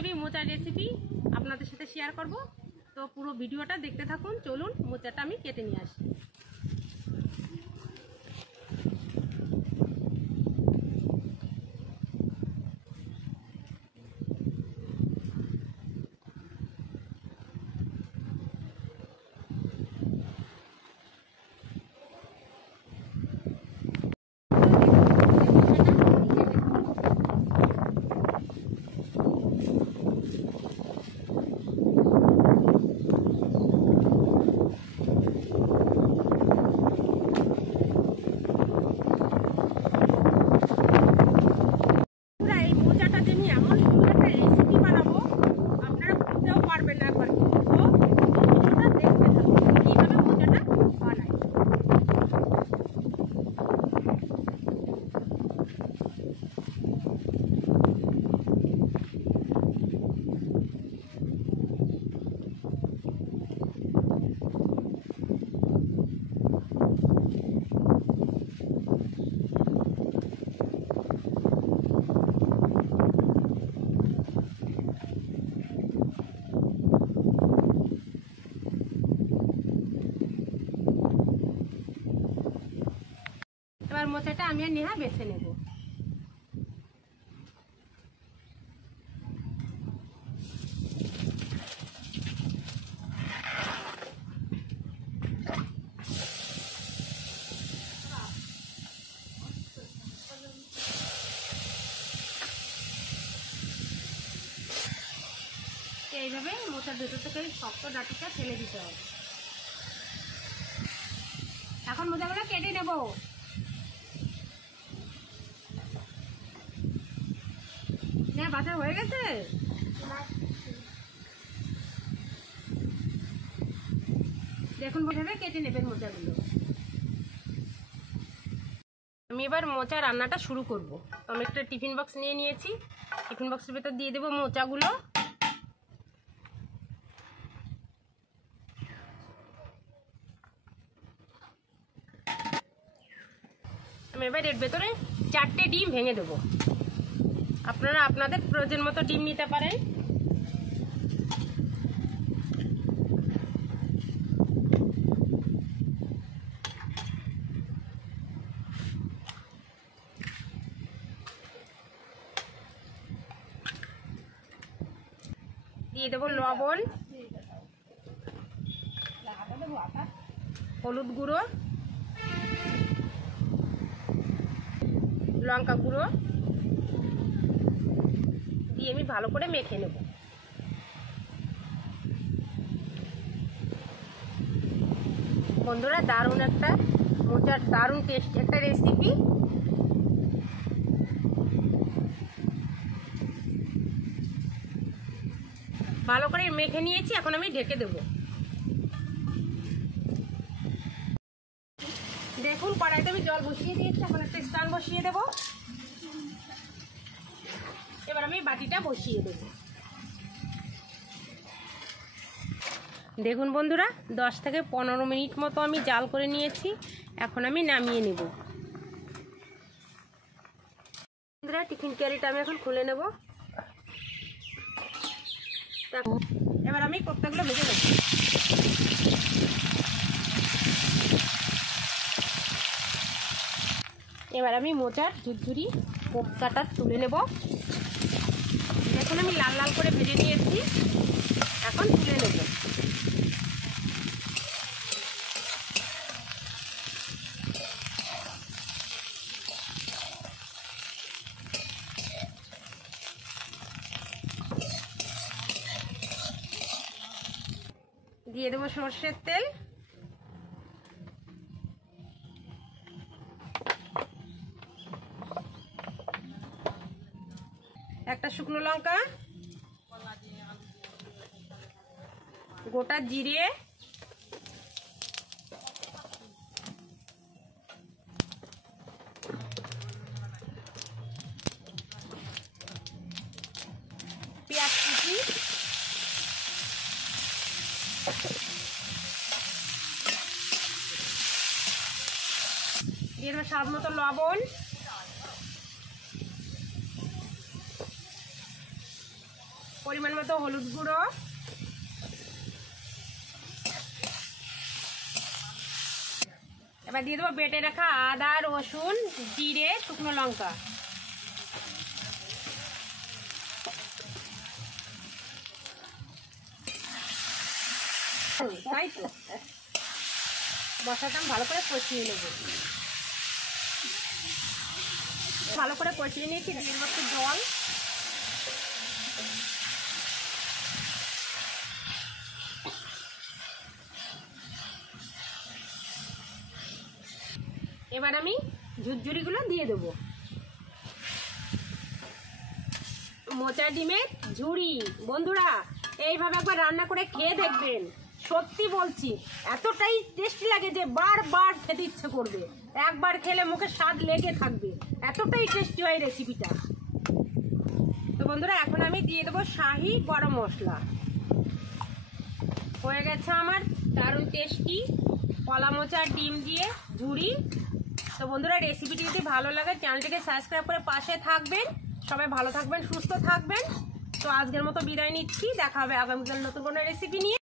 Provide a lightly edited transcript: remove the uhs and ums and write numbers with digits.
আমি মোচার রেসিপি আপনাদের সাথে শেয়ার করব। তো পুরো ভিডিওটা দেখতে থাকুন। চলুন মোচাটা আমি কেটে নিয়ে আসি। এবার মোচাটা আমি আর নেহা বেছে নেব। এইভাবে মোচার ভেতর থেকে শক্ত ডাঁটিটা ফেলে দিতে হবে। এখন মোচাগুলো কেটে নেব। বাজার হয়ে গেছে। দেখুন বোঝাবে কেটে নেবেন মোচাগুলো। আমি এবার মোচা রান্নাটা শুরু করব। আমি একটা টিফিন বক্স নিয়ে নিয়েছি। টিফিন বক্সের ভেতর দিয়ে দেবো মোচাগুলো। আমি এবার এর ভেতরে 4টে ডিম ভেঙে দেবো। আপনারা আপনাদের প্রয়োজন মতো ডিম নিতে পারেন। দিয়ে দেবো লবণ, হলুদ গুঁড়ো, লঙ্কা গুঁড়ো দিয়ে আমি ভালো করে মেখে নেব। বন্ধুরা দারুণ একটা মোচার দারুণ টেস্ট একটা রেসিপি। ভালো করে মেখে নিয়েছি, এখন আমি ঢেকে দেব। দেখুন কড়াইতে আমি জল বসিয়ে দিয়েছি, এখন একটা স্ট্যান্ড বসিয়ে দেব। এবার আমি বাটিটা বসিয়ে দেব। দেখুন বন্ধুরা 10 থেকে 15 মিনিট মতো আমি জাল করে নিয়েছি। এখন আমি নামিয়ে নেব। বন্ধুরা টিফিন ক্যারিটা আমি এখন খুলে নেব। এবার আমি কোপ্তাগুলো ভেজে নেব। এবার আমি মোচার ঝুরঝুরি কোপ্তাটা তুলে নেব। দেখুন আমি লাল লাল করে ভেজে নিয়েছি, এখন তুলে নেব। দিয়ে দেবো সরষের তেল, একটা শুকনো লঙ্কা, গোটা জিরে, পেঁয়াজ কুচি, দিয়ে দেবো স্বাদ মতো লবণ, পরিমাণ মতো হলুদ গুঁড়ো, এবার দিয়ে দেবো বেটে রাখা আদা, রসুন, জিরে, শুকনো লঙ্কা। তাই তো মশলাটা ভালো করে কষিয়ে নেব। ভালো করে কষিয়ে নিয়েছি, দিয়ে দেবো একটু জল। এবার আমি ঝুরঝুরিগুলো দিয়ে দেবো। মোচা ডিমের ঝুড়ি বন্ধুরা এইভাবে একবার রান্না করে খেয়ে দেখবেন, সত্যি বলছি এতটাই টেস্টি লাগে যে বারবার খেতে ইচ্ছে করবে, একবার খেলে মুখে স্বাদ লেগে থাকবে, এতটাই টেস্টি হয় রেসিপিটা। তো বন্ধুরা এখন আমি দিয়ে দেবো শাহি গরম মশলা। হয়ে গেছে আমার দারুণ টেস্টি কলা মোচা ডিম দিয়ে ঝুড়ি। তো বন্ধুরা রেসিপিটি যদি ভালো লাগে চ্যানেলটিকে সাবস্ক্রাইব করে পাশে থাকবেন। সবাই ভালো থাকবেন, সুস্থ থাকবেন। তো আজকের মতো বিদায় নিচ্ছি, দেখা হবে আগামীকাল নতুন কোনো রেসিপি নিয়ে।